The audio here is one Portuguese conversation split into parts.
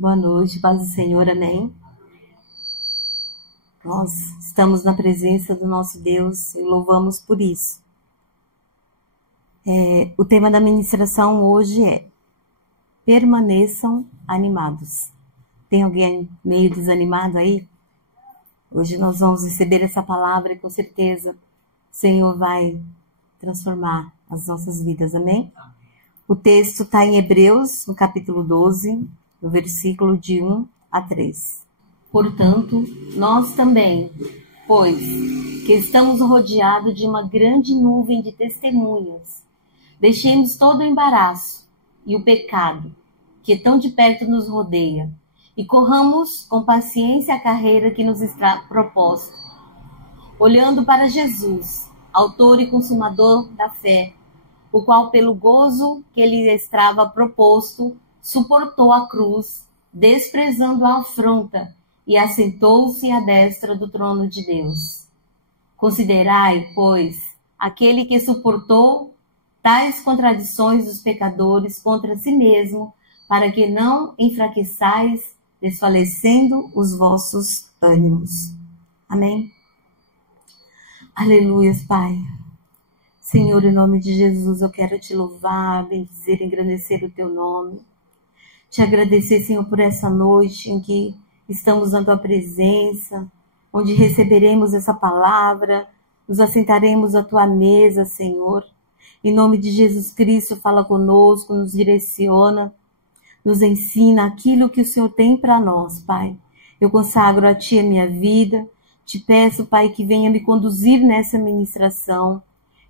Boa noite, paz do Senhor, amém. Nós estamos na presença do nosso Deus e louvamos por isso. O tema da ministração hoje é: permaneçam animados. Tem alguém meio desanimado aí? Hoje nós vamos receber essa palavra e com certeza o Senhor vai transformar as nossas vidas, amém? O texto está em Hebreus, no capítulo 12, no versículo de 1 a 3. Portanto, nós também, pois que estamos rodeados de uma grande nuvem de testemunhas, deixemos todo o embaraço e o pecado que tão de perto nos rodeia, e corramos com paciência a carreira que nos está proposta, olhando para Jesus, autor e consumador da fé, o qual, pelo gozo que lhe estava proposto, suportou a cruz, desprezando a afronta, e assentou-se à destra do trono de Deus. Considerai, pois, aquele que suportou tais contradições dos pecadores contra si mesmo, para que não enfraqueçais, desfalecendo os vossos ânimos. Amém? Aleluias, Pai. Senhor, em nome de Jesus, eu quero te louvar, bendizer, engrandecer o teu nome. Te agradecer, Senhor, por essa noite em que estamos na tua presença, onde receberemos essa palavra, nos assentaremos à tua mesa, Senhor. Em nome de Jesus Cristo, fala conosco, nos direciona, nos ensina aquilo que o Senhor tem para nós, Pai. Eu consagro a Ti a minha vida. Te peço, Pai, que venha me conduzir nessa ministração,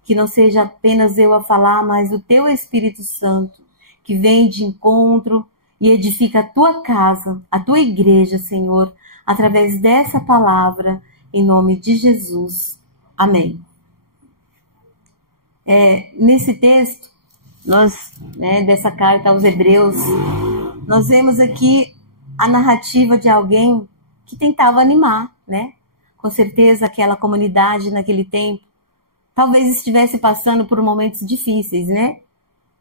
que não seja apenas eu a falar, mas o Teu Espírito Santo, que vem de encontro e edifica a Tua casa, a Tua igreja, Senhor, através dessa palavra, em nome de Jesus. Amém. Nesse texto, dessa carta aos Hebreus, nós vemos aqui a narrativa de alguém que tentava animar, né? Com certeza aquela comunidade naquele tempo talvez estivesse passando por momentos difíceis, né?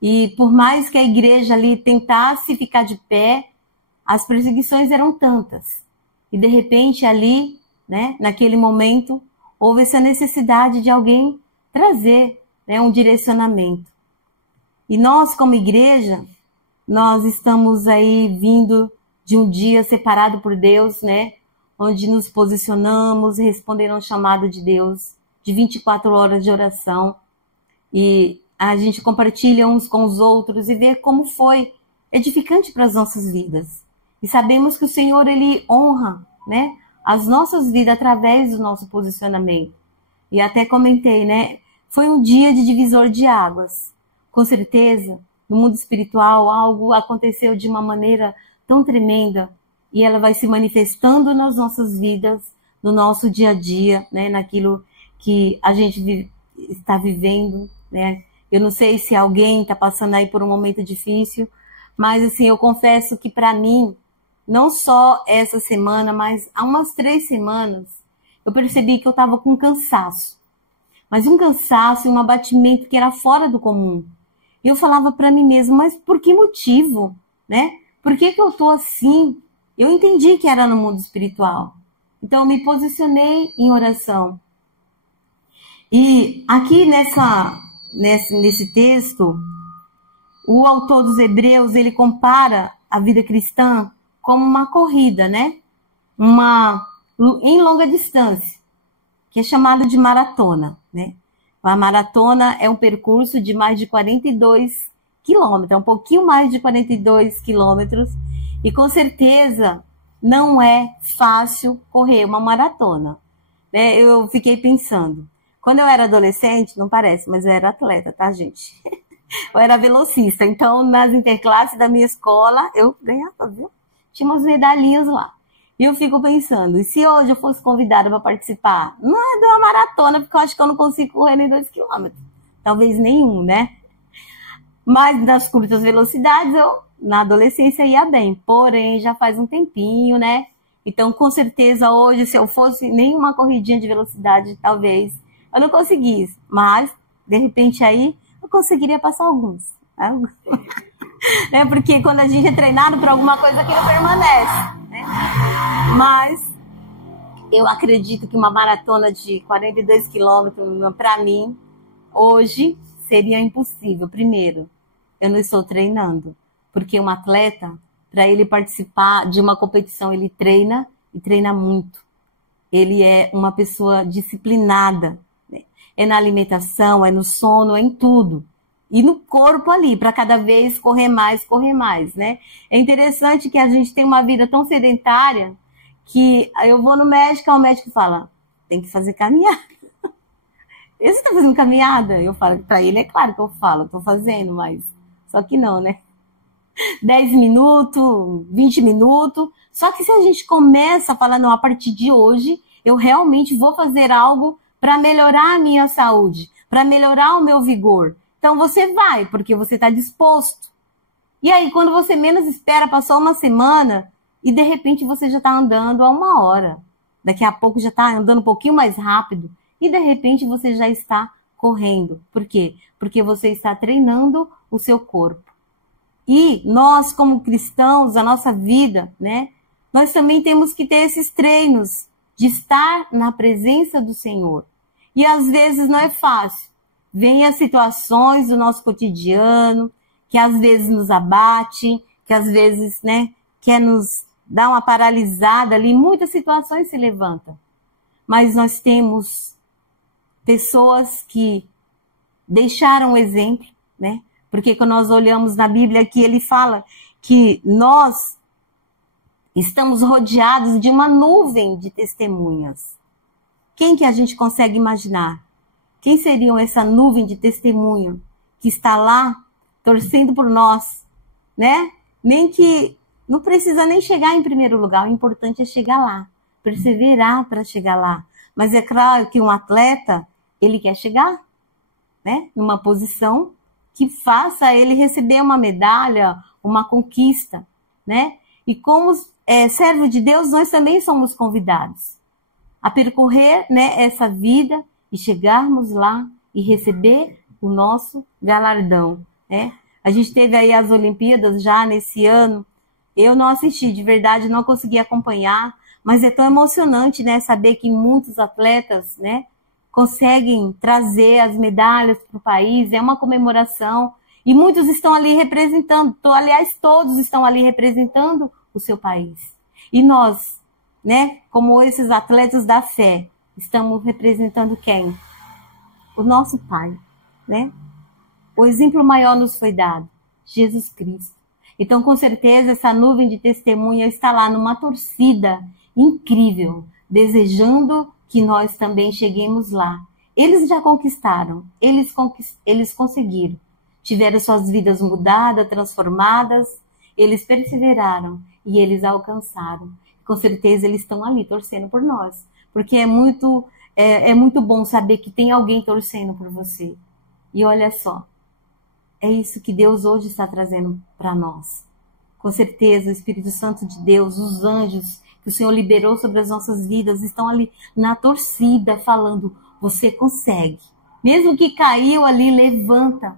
E por mais que a igreja ali tentasse ficar de pé, as perseguições eram tantas. E de repente ali, né, naquele momento, houve essa necessidade de alguém trazer, né, um direcionamento. E nós, como igreja, nós estamos aí vindo de um dia separado por Deus, né, onde nos posicionamos, respondendo ao chamado de Deus, de 24 horas de oração. E a gente compartilha uns com os outros e vê como foi edificante para as nossas vidas. E sabemos que o Senhor, Ele honra, né, as nossas vidas através do nosso posicionamento. E até comentei, né, foi um dia de divisor de águas. Com certeza, no mundo espiritual, algo aconteceu de uma maneira tão tremenda e ela vai se manifestando nas nossas vidas, no nosso dia a dia, né, naquilo que a gente está vivendo, né. Eu não sei se alguém está passando aí por um momento difícil, mas assim, eu confesso que para mim, não só essa semana, mas há umas 3 semanas, eu percebi que eu estava com cansaço. Mas um cansaço e um abatimento que era fora do comum. E eu falava para mim mesma, mas por que motivo, né? Por que eu estou assim? Eu entendi que era no mundo espiritual. Então eu me posicionei em oração. E aqui nesse texto, o autor dos Hebreus, ele compara a vida cristã como uma corrida, né? Em longa distância, que é chamado de maratona, né? A maratona é um percurso de mais de 42 quilômetros, um pouquinho mais de 42 quilômetros, e com certeza não é fácil correr uma maratona, né? Eu fiquei pensando, quando eu era adolescente, não parece, mas eu era atleta, tá, gente? Eu era velocista, então nas interclasses da minha escola eu ganhava, viu? Tinha umas medalhinhas lá. E eu fico pensando, e se hoje eu fosse convidada para participar? Não é de uma maratona, porque eu acho que eu não consigo correr nem 2 quilômetros. Talvez nenhum, né? Mas nas curtas velocidades, eu na adolescência ia bem. Porém, já faz um tempinho, né? Então, com certeza, hoje, se eu fosse nenhuma corridinha de velocidade, talvez eu não conseguisse. Mas, de repente, aí, eu conseguiria passar alguns. né? Porque quando a gente é treinado para alguma coisa, aquilo permanece, né? Mas eu acredito que uma maratona de 42 quilômetros, para mim, hoje, seria impossível. Primeiro, eu não estou treinando, porque um atleta, para ele participar de uma competição, ele treina e treina muito. Ele é uma pessoa disciplinada, né? É na alimentação, é no sono, é em tudo. E no corpo ali, para cada vez correr mais, né? É interessante que a gente tem uma vida tão sedentária que eu vou no médico, o médico fala, tem que fazer caminhada. Você está fazendo caminhada? Eu falo, para ele é claro que eu falo, estou fazendo, mas só que não, né? 10 minutos, 20 minutos. Só que se a gente começa a falar, não, a partir de hoje, eu realmente vou fazer algo para melhorar a minha saúde, para melhorar o meu vigor. Então você vai, porque você está disposto. E aí, quando você menos espera, passou uma semana e de repente você já está andando há 1 hora. Daqui a pouco já está andando um pouquinho mais rápido e de repente você já está correndo. Por quê? Porque você está treinando o seu corpo. E nós, como cristãos, a nossa vida, né? Nós também temos que ter esses treinos de estar na presença do Senhor. E às vezes não é fácil. Vêm as situações do nosso cotidiano, que às vezes nos abate, que às vezes, né, quer nos dar uma paralisada ali. Muitas situações se levantam. Mas nós temos pessoas que deixaram o exemplo, né? Porque quando nós olhamos na Bíblia aqui, ele fala que nós estamos rodeados de uma nuvem de testemunhas. Quem que a gente consegue imaginar? Quem seriam essa nuvem de testemunho que está lá torcendo por nós, né? Nem que não precisa nem chegar em primeiro lugar, o importante é chegar lá, perseverar para chegar lá. Mas é claro que um atleta, ele quer chegar, né? Numa posição que faça ele receber uma medalha, uma conquista, né? E como servo de Deus, nós também somos convidados a percorrer, né, essa vida e chegarmos lá e receber o nosso galardão, né? A gente teve aí as Olimpíadas já nesse ano. Eu não assisti, de verdade, não consegui acompanhar, mas é tão emocionante, né, saber que muitos atletas, né, conseguem trazer as medalhas para o país, é uma comemoração, e muitos estão ali representando, aliás, todos estão ali representando o seu país. E nós, né, como esses atletas da fé, estamos representando quem? O nosso Pai, né? O exemplo maior nos foi dado, Jesus Cristo. Então, com certeza, essa nuvem de testemunha está lá numa torcida incrível, desejando que nós também cheguemos lá. Eles já conquistaram, eles conseguiram. Tiveram suas vidas mudadas, transformadas, eles perseveraram e eles alcançaram. Com certeza eles estão ali torcendo por nós, porque é muito bom saber que tem alguém torcendo por você. E olha só, é isso que Deus hoje está trazendo para nós. Com certeza o Espírito Santo de Deus, os anjos que o Senhor liberou sobre as nossas vidas, estão ali na torcida falando, você consegue. Mesmo que caiu ali, levanta,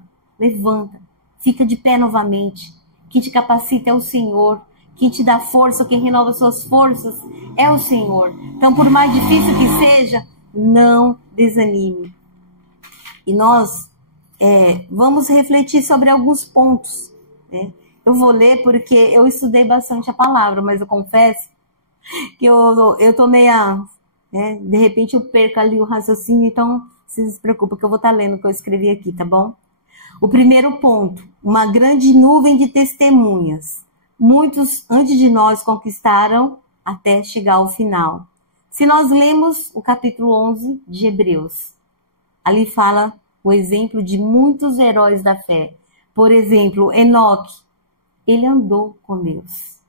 fica de pé novamente. Quem te capacita é o Senhor. Quem te dá força, quem renova suas forças é o Senhor. Então, por mais difícil que seja, não desanime. E nós vamos refletir sobre alguns pontos, né? Eu vou ler porque eu estudei bastante a palavra, mas eu confesso que eu tô meia, né? De repente eu perco ali o raciocínio, então vocês não se preocupem que eu vou estar lendo o que eu escrevi aqui, tá bom? O primeiro ponto, uma grande nuvem de testemunhas. Muitos antes de nós conquistaram até chegar ao final. Se nós lemos o capítulo 11 de Hebreus, ali fala o exemplo de muitos heróis da fé. Por exemplo, Enoque, ele andou com Deus.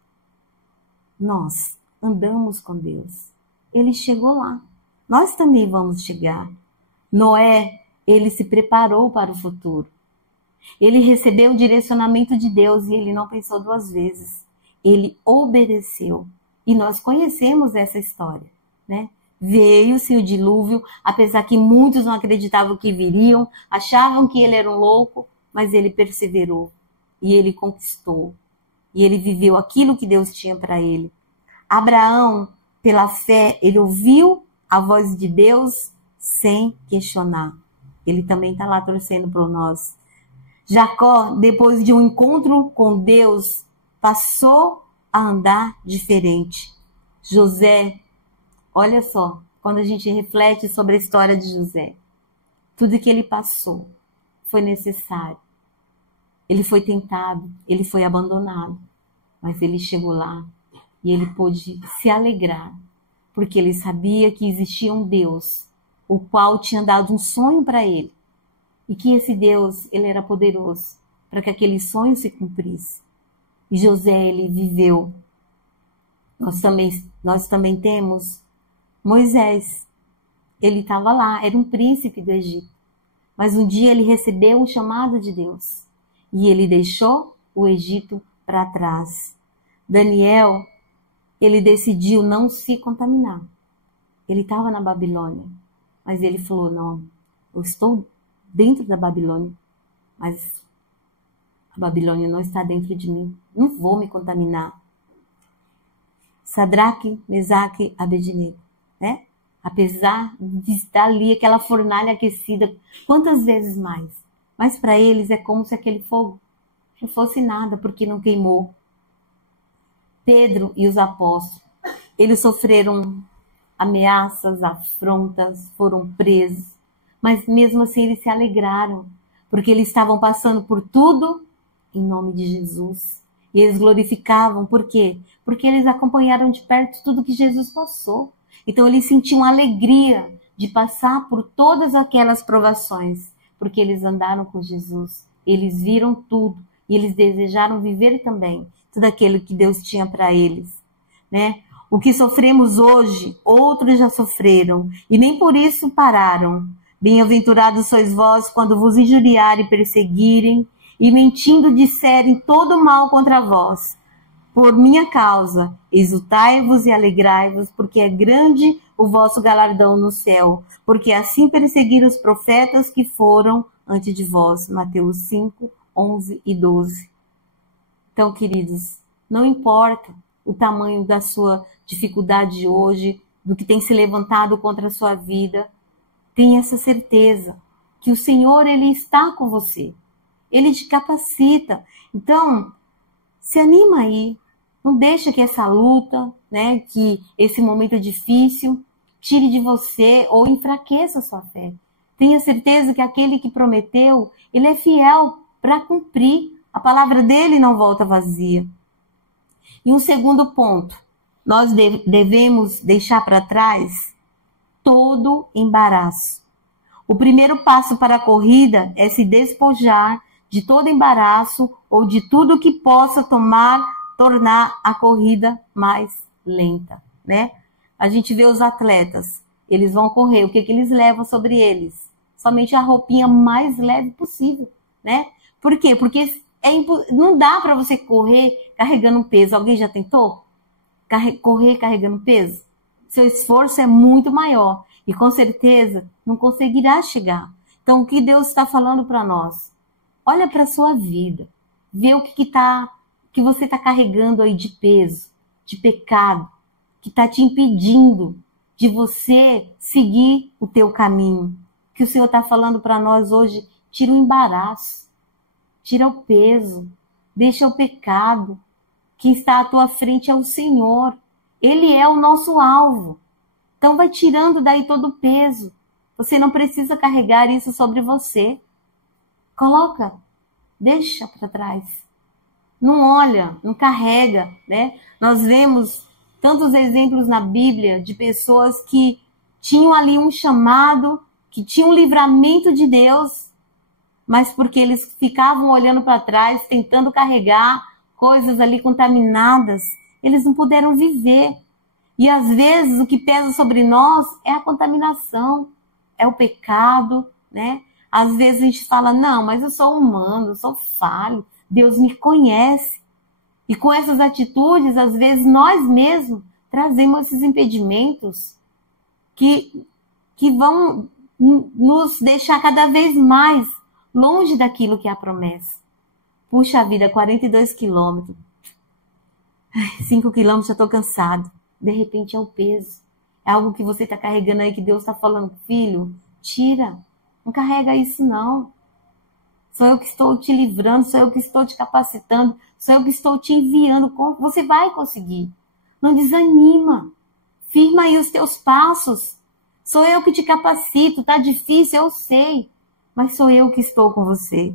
Nós andamos com Deus. Ele chegou lá. Nós também vamos chegar. Noé, ele se preparou para o futuro. Ele recebeu o direcionamento de Deus e ele não pensou 2 vezes. Ele obedeceu. E nós conhecemos essa história, né? Veio-se o dilúvio, apesar que muitos não acreditavam que viriam, achavam que ele era um louco, mas ele perseverou. e ele conquistou. E ele viveu aquilo que Deus tinha para ele. Abraão, pela fé, ele ouviu a voz de Deus sem questionar. Ele também está lá torcendo por nós. Jacó, depois de um encontro com Deus, passou a andar diferente. José, olha só, quando a gente reflete sobre a história de José, tudo que ele passou foi necessário. Ele foi tentado, ele foi abandonado, mas ele chegou lá e ele pôde se alegrar, porque ele sabia que existia um Deus, o qual tinha dado um sonho para ele, e que esse Deus, ele era poderoso para que aquele sonho se cumprisse. E José, ele viveu. Nós também temos Moisés. Ele estava lá, era um príncipe do Egito. Mas um dia ele recebeu um chamado de Deus. E ele deixou o Egito para trás. Daniel, ele decidiu não se contaminar. Ele estava na Babilônia. Mas ele falou, não, eu estou dentro da Babilônia, mas a Babilônia não está dentro de mim. Não vou me contaminar. Sadraque, Mesaque, Abednego, né? Apesar de estar ali aquela fornalha aquecida, quantas vezes mais? Mas para eles é como se aquele fogo não fosse nada, porque não queimou. Pedro e os apóstolos, eles sofreram ameaças, afrontas, foram presos, mas mesmo assim eles se alegraram, porque eles estavam passando por tudo em nome de Jesus. E eles glorificavam, por quê? Porque eles acompanharam de perto tudo que Jesus passou. Então eles sentiam alegria de passar por todas aquelas provações, porque eles andaram com Jesus, eles viram tudo e eles desejaram viver também tudo aquilo que Deus tinha para eles, né? O que sofremos hoje, outros já sofreram e nem por isso pararam. Bem-aventurados sois vós quando vos injuriarem e perseguirem e mentindo disserem todo mal contra vós. Por minha causa, exultai-vos e alegrai-vos, porque é grande o vosso galardão no céu, porque assim perseguiram os profetas que foram antes de vós. Mateus 5, 11 e 12. Então, queridos, não importa o tamanho da sua dificuldade hoje, do que tem se levantado contra a sua vida, tenha essa certeza que o Senhor, Ele está com você. Ele te capacita. Então, se anima aí. Não deixa que essa luta, né, que esse momento difícil tire de você ou enfraqueça a sua fé. Tenha certeza que aquele que prometeu, ele é fiel para cumprir. A palavra dele não volta vazia. E um segundo ponto, nós devemos deixar para trás todo embaraço. O primeiro passo para a corrida é se despojar de todo embaraço ou de tudo que possa tornar a corrida mais lenta, né? A gente vê os atletas, eles vão correr, o que eles levam sobre eles? Somente a roupinha mais leve possível, né? Por quê? Porque não dá para você correr carregando um peso. Alguém já tentou? Correr carregando peso? Seu esforço é muito maior e com certeza não conseguirá chegar. Então, o que Deus está falando para nós? Olha para a sua vida, vê o que você está carregando aí de peso, de pecado, que está te impedindo de você seguir o teu caminho. O que o Senhor está falando para nós hoje, tira o embaraço, tira o peso, deixa o pecado. Quem está à tua frente é o Senhor. Ele é o nosso alvo. Então vai tirando daí todo o peso. Você não precisa carregar isso sobre você. Coloca, deixa para trás. Não olha, não carrega, né? Nós vemos tantos exemplos na Bíblia de pessoas que tinham ali um chamado, que tinham um livramento de Deus, mas porque eles ficavam olhando para trás, tentando carregar coisas ali contaminadas, eles não puderam viver. E às vezes o que pesa sobre nós é a contaminação, é o pecado, né? Às vezes a gente fala, não, mas eu sou humano, eu sou falho, Deus me conhece. E com essas atitudes, às vezes nós mesmos trazemos esses impedimentos que vão nos deixar cada vez mais longe daquilo que é a promessa. Puxa vida, 42 quilômetros. 5 quilômetros, já estou cansado. De repente é o peso. É algo que você está carregando aí, que Deus está falando, filho, tira. Não carrega isso não. Sou eu que estou te livrando, sou eu que estou te capacitando, sou eu que estou te enviando. Você vai conseguir. Não desanima. Firma aí os teus passos. Sou eu que te capacito. Tá difícil, eu sei. Mas sou eu que estou com você.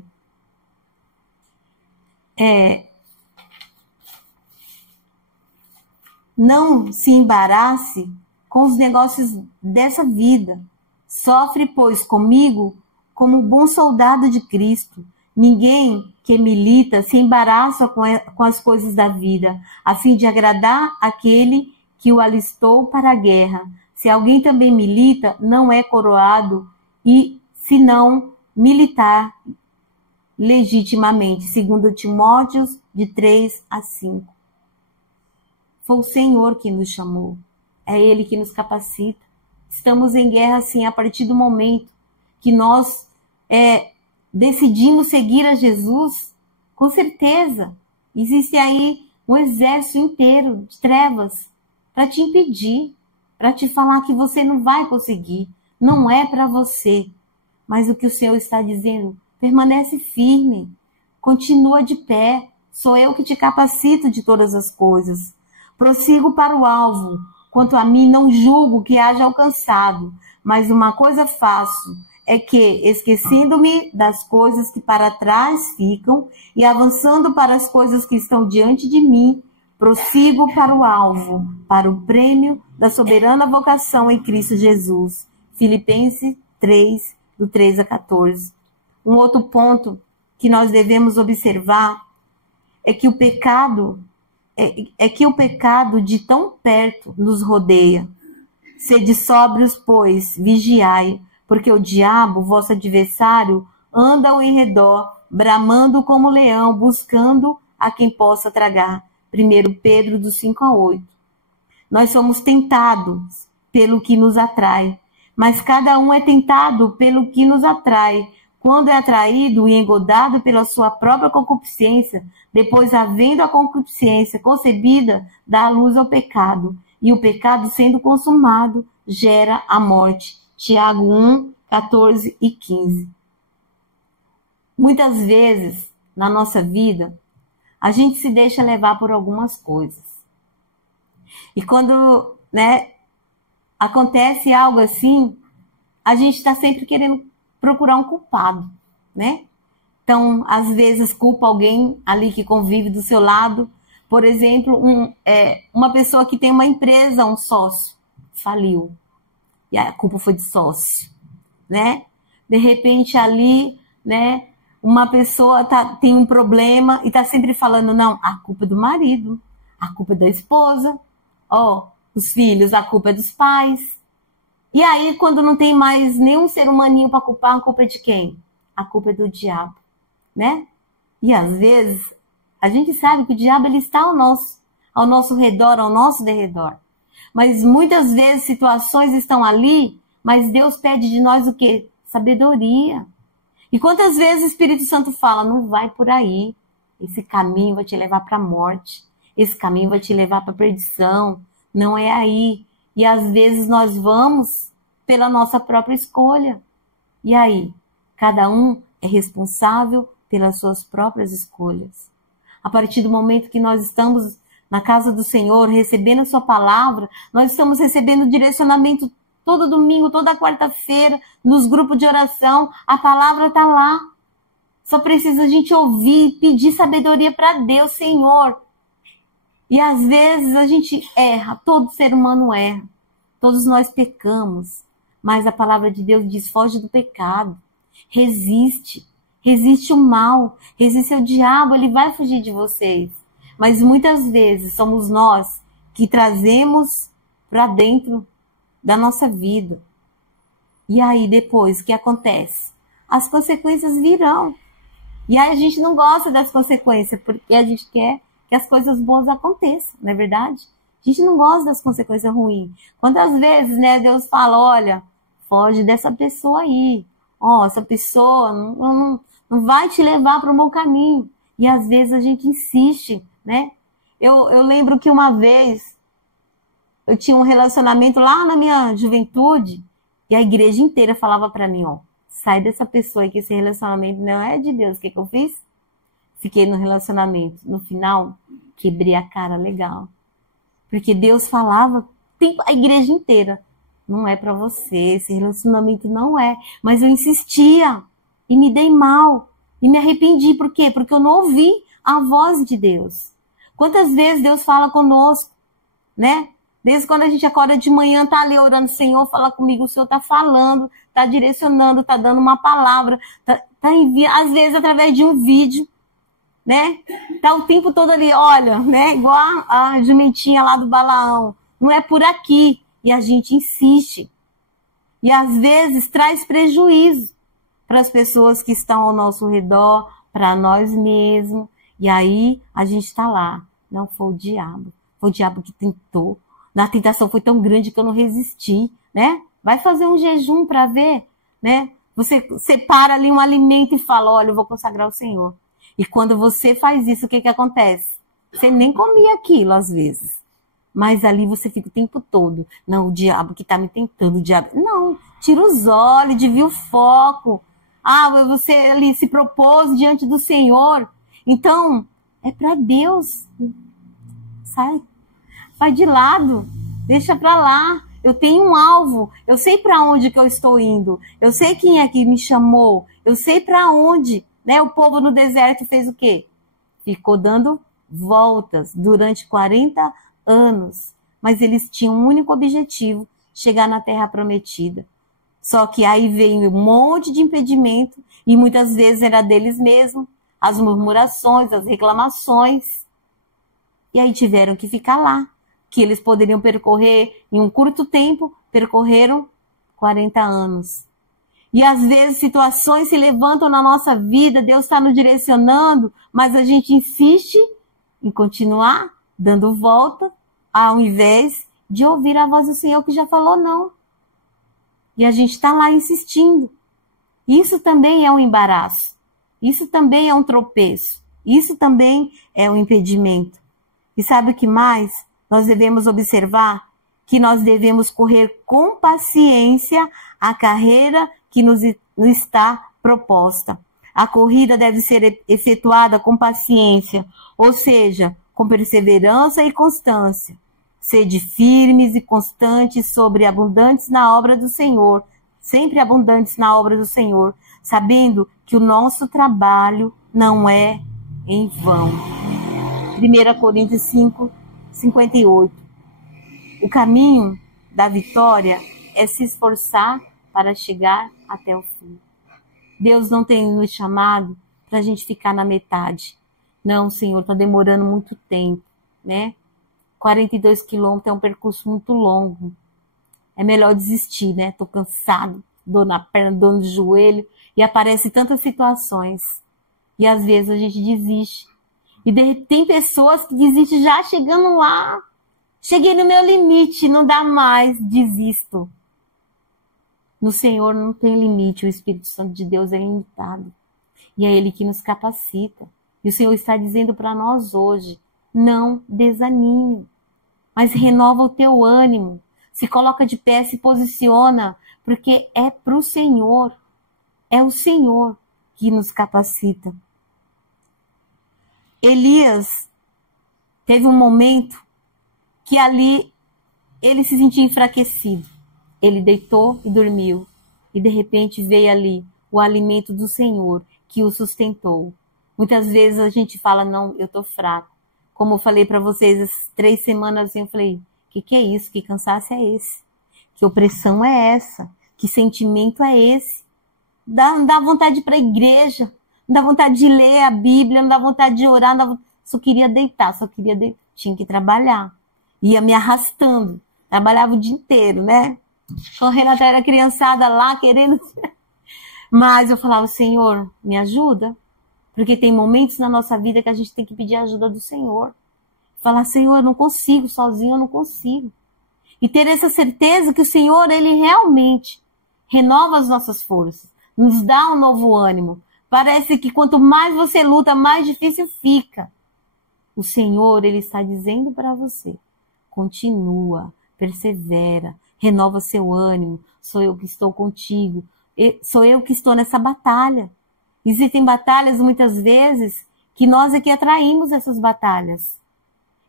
Não se embarace com os negócios dessa vida. Sofre, pois, comigo como bom soldado de Cristo. Ninguém que milita se embaraça com as coisas da vida, a fim de agradar aquele que o alistou para a guerra. Se alguém também milita, não é coroado, e se não militar legitimamente, segundo Timóteos, de 3-5. Foi o Senhor que nos chamou. É Ele que nos capacita. Estamos em guerra, sim, a partir do momento que nós decidimos seguir a Jesus. Com certeza, existe aí um exército inteiro de trevas para te impedir, para te falar que você não vai conseguir. Não é para você. Mas o que o Senhor está dizendo, permanece firme, continua de pé. Sou eu que te capacito de todas as coisas. Prossigo para o alvo. Quanto a mim, não julgo que haja alcançado, mas uma coisa faço, é que, esquecendo-me das coisas que para trás ficam e avançando para as coisas que estão diante de mim, prossigo para o alvo, para o prêmio da soberana vocação em Cristo Jesus. Filipenses 3, do 3-14. Um outro ponto que nós devemos observar é que o pecado de tão perto nos rodeia. Sede sóbrios, pois, vigiai, porque o diabo, vosso adversário, anda ao redor, bramando como leão, buscando a quem possa tragar. 1 Pedro, do 5-8. Nós somos tentados pelo que nos atrai, mas cada um é tentado pelo que nos atrai. Quando é atraído e engodado pela sua própria concupiscência, depois, havendo a concupiscência concebida, dá luz ao pecado. E o pecado, sendo consumado, gera a morte. Tiago 1, 14 e 15. Muitas vezes, na nossa vida, a gente se deixa levar por algumas coisas. E quando, acontece algo assim, a gente está sempre querendo procurar um culpado, né? Então, às vezes, culpa alguém ali que convive do seu lado. Por exemplo, uma pessoa que tem uma empresa, um sócio, faliu. E a culpa foi de sócio, né? De repente, ali, né, uma pessoa tem um problema e está sempre falando, não, a culpa é do marido, a culpa é da esposa, os filhos, a culpa é dos pais. E aí, quando não tem mais nenhum ser humaninho para culpar, a culpa é de quem? A culpa é do diabo, né? E às vezes, a gente sabe que o diabo ele está ao nosso redor, ao nosso derredor. Mas muitas vezes situações estão ali, mas Deus pede de nós o quê? Sabedoria. E quantas vezes o Espírito Santo fala, não vai por aí, esse caminho vai te levar para a morte, esse caminho vai te levar para a perdição, não é aí. E às vezes nós vamos pela nossa própria escolha. E aí? Cada um é responsável pelas suas próprias escolhas. A partir do momento que nós estamos na casa do Senhor, recebendo a sua palavra, nós estamos recebendo direcionamento todo domingo, toda quarta-feira, nos grupos de oração, a palavra está lá. Só precisa a gente ouvir, pedir sabedoria para Deus, Senhor. E às vezes a gente erra, todo ser humano erra, todos nós pecamos, mas a palavra de Deus diz, foge do pecado, resiste o mal, resiste ao diabo, ele vai fugir de vocês. Mas muitas vezes somos nós que trazemos para dentro da nossa vida. E aí depois, o que acontece? As consequências virão. E aí a gente não gosta das consequências, porque a gente quer que as coisas boas aconteçam, não é verdade? A gente não gosta das consequências ruins. Quantas vezes, Deus fala, olha, foge dessa pessoa aí. Essa pessoa não vai te levar para o mau caminho. E às vezes a gente insiste, né? Eu lembro que uma vez eu tinha um relacionamento lá na minha juventude e a igreja inteira falava para mim, ó, sai dessa pessoa aí que esse relacionamento não é de Deus. O que eu fiz? Fiquei no relacionamento. No final, quebrei a cara legal. Porque Deus falava a igreja inteira, não é para você, esse relacionamento não é. Mas eu insistia e me dei mal e me arrependi. Por quê? Porque eu não ouvi a voz de Deus. Quantas vezes Deus fala conosco, né? Desde quando a gente acorda de manhã, tá ali orando, Senhor, fala comigo, o Senhor tá falando, tá direcionando, tá dando uma palavra, tá enviando, às vezes através de um vídeo, né? Tá o tempo todo ali, olha, né? Igual a jumentinha lá do Balaão, não é por aqui, e a gente insiste. E às vezes traz prejuízo para as pessoas que estão ao nosso redor, para nós mesmos, e aí a gente tá lá. Não foi o diabo que tentou. A tentação foi tão grande que eu não resisti, né? Vai fazer um jejum para ver, né? Você separa ali um alimento e fala, olha, eu vou consagrar ao Senhor. E quando você faz isso, o que acontece? Você nem comia aquilo às vezes. Mas ali você fica o tempo todo. Não, o diabo que está me tentando, o diabo... Não, tira os olhos, desvia o foco. Ah, você ali se propôs diante do Senhor. Então, é para Deus. Sai. Vai de lado, deixa para lá. Eu tenho um alvo, eu sei para onde que eu estou indo, eu sei quem é que me chamou, eu sei para onde, né? O povo no deserto fez o quê? Ficou dando voltas durante 40 anos, mas eles tinham um único objetivo, chegar na terra prometida. Só que aí veio um monte de impedimento e muitas vezes era deles mesmos, as murmurações, as reclamações, e aí tiveram que ficar lá. Que eles poderiam percorrer em um curto tempo, percorreram 40 anos. E às vezes situações se levantam na nossa vida, Deus está nos direcionando, mas a gente insiste em continuar dando volta, ao invés de ouvir a voz do Senhor que já falou não. E a gente está lá insistindo. Isso também é um embaraço. Isso também é um tropeço. Isso também é um impedimento. E sabe o que mais? Nós devemos observar que nós devemos correr com paciência a carreira que nos está proposta. A corrida deve ser efetuada com paciência, ou seja, com perseverança e constância. Sede firmes e constantes sobre abundantes na obra do Senhor, sempre abundantes na obra do Senhor, sabendo que o nosso trabalho não é em vão. 1 Coríntios 5, 58. O caminho da vitória é se esforçar para chegar até o fim. Deus não tem nos chamado para a gente ficar na metade. Não, Senhor, está demorando muito tempo, né? 42 quilômetros é um percurso muito longo. É melhor desistir, né? Estou cansado, dor na perna, dor no joelho. E aparecem tantas situações. E às vezes a gente desiste. E tem pessoas que desistem já chegando lá. Cheguei no meu limite, não dá mais, desisto. No Senhor não tem limite, o Espírito Santo de Deus é ilimitado. E é Ele que nos capacita. E o Senhor está dizendo para nós hoje, não desanime, mas renova o teu ânimo. Se coloca de pé, se posiciona, porque é para o Senhor. É o Senhor que nos capacita. Elias teve um momento que ali ele se sentia enfraquecido. Ele deitou e dormiu. E de repente veio ali o alimento do Senhor que o sustentou. Muitas vezes a gente fala, não, eu estou fraco. Como eu falei para vocês, essas 3 semanas eu falei, que é isso? Que cansaço é esse? Que opressão é essa? Que sentimento é esse? Não dá vontade de ir para a igreja, não dá vontade de ler a Bíblia, não dá vontade de orar, só queria deitar, tinha que trabalhar. Ia me arrastando, trabalhava o dia inteiro, né? Correndo até a criançada lá, querendo... Mas eu falava, Senhor, me ajuda. Porque tem momentos na nossa vida que a gente tem que pedir a ajuda do Senhor. Falar, Senhor, eu não consigo, sozinho eu não consigo. E ter essa certeza que o Senhor, Ele realmente renova as nossas forças, nos dá um novo ânimo, Parece que quanto mais você luta, mais difícil fica. O Senhor, Ele está dizendo para você, continua, persevera, renova seu ânimo, sou eu que estou contigo, sou eu que estou nessa batalha. Existem batalhas, muitas vezes, que nós é que atraímos essas batalhas.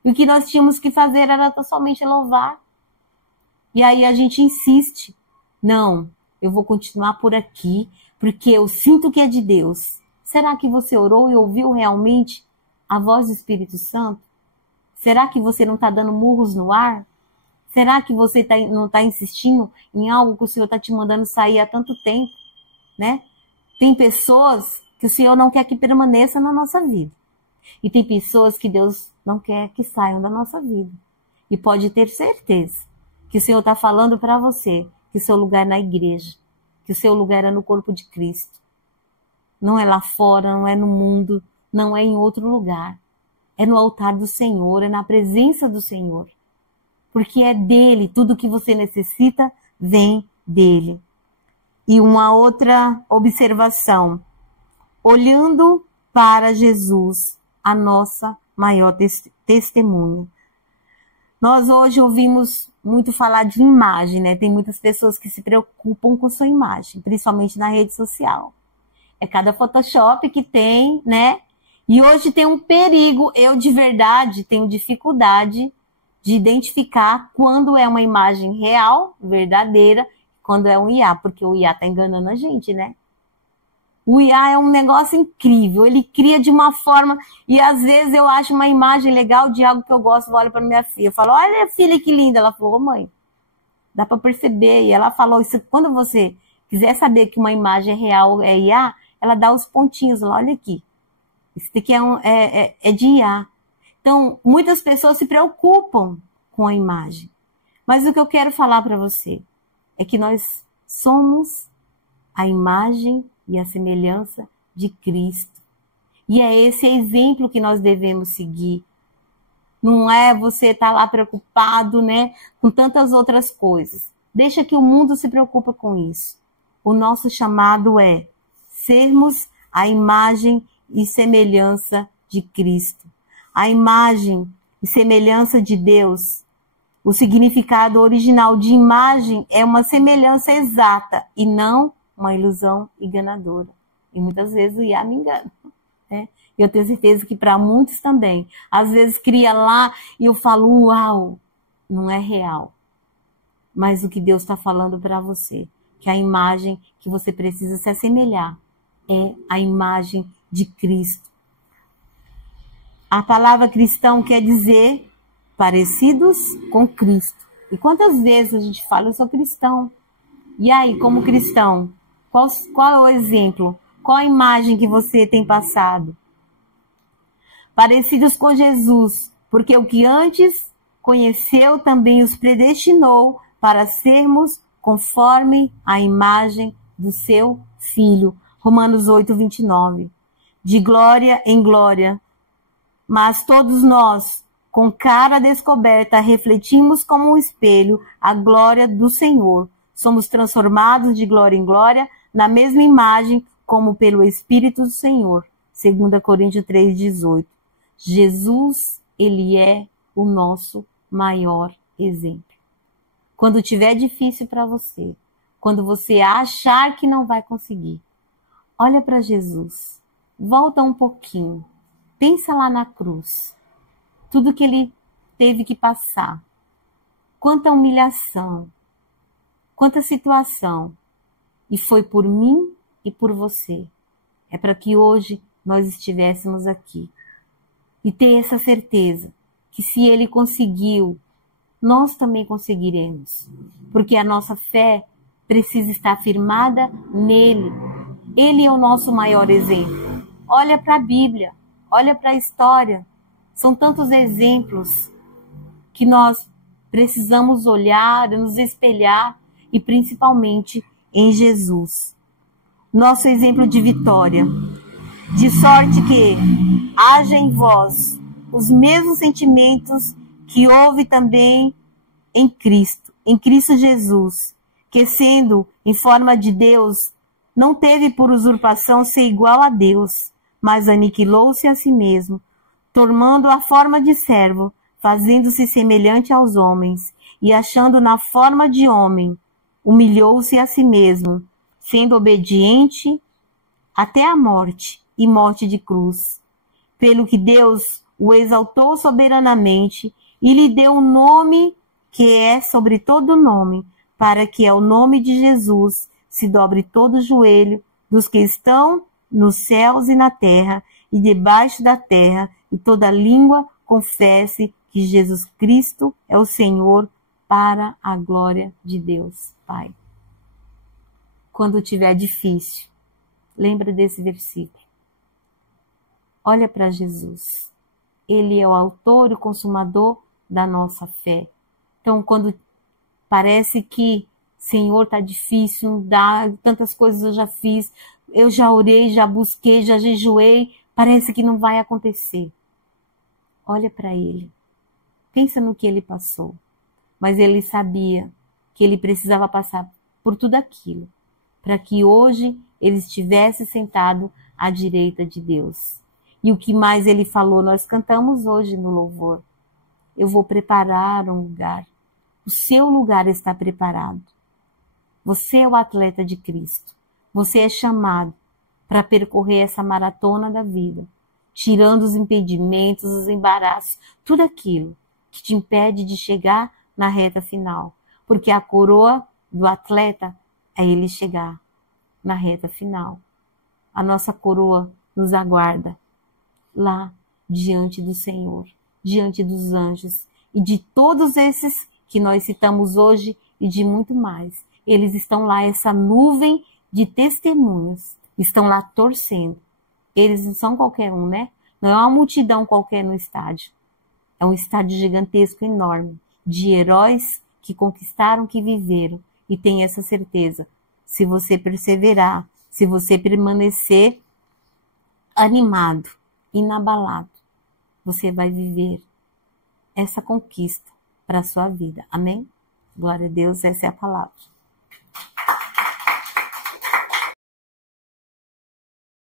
E o que nós tínhamos que fazer era somente louvar. E aí a gente insiste. Não, eu vou continuar por aqui, porque eu sinto que é de Deus. Será que você orou e ouviu realmente a voz do Espírito Santo? Será que você não está dando murros no ar? Será que você não está insistindo em algo que o Senhor está te mandando sair há tanto tempo? Né? Tem pessoas que o Senhor não quer que permaneça na nossa vida. E tem pessoas que Deus não quer que saiam da nossa vida. E pode ter certeza que o Senhor está falando para você que o seu lugar é na igreja, que o seu lugar é no corpo de Cristo. Não é lá fora, não é no mundo, não é em outro lugar. É no altar do Senhor, é na presença do Senhor. Porque é dele, tudo que você necessita vem dele. E uma outra observação. Olhando para Jesus, a nossa maior testemunha. Nós hoje ouvimos muito falar de imagem, né? Tem muitas pessoas que se preocupam com sua imagem, principalmente na rede social. É cada Photoshop que tem, né? E hoje tem um perigo. Eu, de verdade, tenho dificuldade de identificar quando é uma imagem real, verdadeira, quando é um IA, porque o IA tá enganando a gente, né? O IA é um negócio incrível, ele cria de uma forma, e às vezes eu acho uma imagem legal de algo que eu gosto, eu olho para minha filha, eu falo, olha filha que linda, ela falou, mãe, dá para perceber, e ela falou, isso, quando você quiser saber que uma imagem é real, é IA, ela dá os pontinhos lá, olha aqui, isso daqui é de IA. Então, muitas pessoas se preocupam com a imagem, mas o que eu quero falar para você é que nós somos a imagem e a semelhança de Cristo. E é esse exemplo que nós devemos seguir. Não é você estar lá preocupado, né, com tantas outras coisas. Deixa que o mundo se preocupe com isso. O nosso chamado é sermos a imagem e semelhança de Cristo. A imagem e semelhança de Deus. O significado original de imagem é uma semelhança exata e não uma ilusão enganadora. E muitas vezes o IA me engana. Né? E eu tenho certeza que para muitos também. Às vezes cria lá e eu falo, uau, não é real. Mas o que Deus está falando para você, que a imagem que você precisa se assemelhar é a imagem de Cristo. A palavra cristão quer dizer parecidos com Cristo. E quantas vezes a gente fala, eu sou cristão. E aí, como cristão, qual é o exemplo? Qual a imagem que você tem passado? Parecidos com Jesus, porque o que antes conheceu também os predestinou para sermos conforme a imagem do seu Filho. Romanos 8, 29. De glória em glória. Mas todos nós, com cara descoberta, refletimos como um espelho a glória do Senhor. Somos transformados de glória em glória na mesma imagem como pelo Espírito do Senhor. 2 Coríntios 3,18. Jesus, Ele é o nosso maior exemplo. Quando tiver difícil para você, quando você achar que não vai conseguir, olha para Jesus, volta um pouquinho, pensa lá na cruz, tudo que Ele teve que passar, quanta humilhação, quanta situação, e foi por mim e por você. É para que hoje nós estivéssemos aqui. E ter essa certeza que se Ele conseguiu, nós também conseguiremos. Porque a nossa fé precisa estar firmada nele. Ele é o nosso maior exemplo. Olha para a Bíblia, olha para a história. São tantos exemplos que nós precisamos olhar, nos espelhar e principalmente em Jesus. Nosso exemplo de vitória. De sorte que haja em vós os mesmos sentimentos que houve também em Cristo Jesus, que sendo em forma de Deus, Não teve por usurpação ser igual a Deus, mas aniquilou-se a si mesmo, tomando a forma de servo, fazendo-se semelhante aos homens, e achando na forma de homem, humilhou-se a si mesmo, sendo obediente até a morte, e morte de cruz. Pelo que Deus o exaltou soberanamente, e lhe deu um nome que é sobre todo nome, para que ao nome de Jesus se dobre todo o joelho dos que estão nos céus e na terra, e debaixo da terra, e toda língua confesse que Jesus Cristo é o Senhor, para a glória de Deus Pai. Quando tiver difícil, lembra desse versículo. Olha para Jesus. Ele é o autor e o consumador da nossa fé. Então, quando parece que, Senhor, está difícil, não dá, tantas coisas eu já fiz, eu já orei, já busquei, já jejuei, parece que não vai acontecer. Olha para ele. Pensa no que ele passou. Mas ele sabia que ele precisava passar por tudo aquilo, para que hoje ele estivesse sentado à direita de Deus. E o que mais ele falou, nós cantamos hoje no louvor. Eu vou preparar um lugar. O seu lugar está preparado. Você é o atleta de Cristo. Você é chamado para percorrer essa maratona da vida, tirando os impedimentos, os embaraços, tudo aquilo que te impede de chegar na reta final. Porque a coroa do atleta é ele chegar na reta final. A nossa coroa nos aguarda lá diante do Senhor, diante dos anjos e de todos esses que nós citamos hoje e de muito mais. Eles estão lá, essa nuvem de testemunhas, estão lá torcendo. Eles não são qualquer um, né? Não é uma multidão qualquer no estádio. É um estádio gigantesco, enorme, de heróis que conquistaram, que viveram. E tem essa certeza, se você perseverar, se você permanecer animado, inabalado, você vai viver essa conquista para a sua vida. Amém? Glória a Deus, essa é a palavra.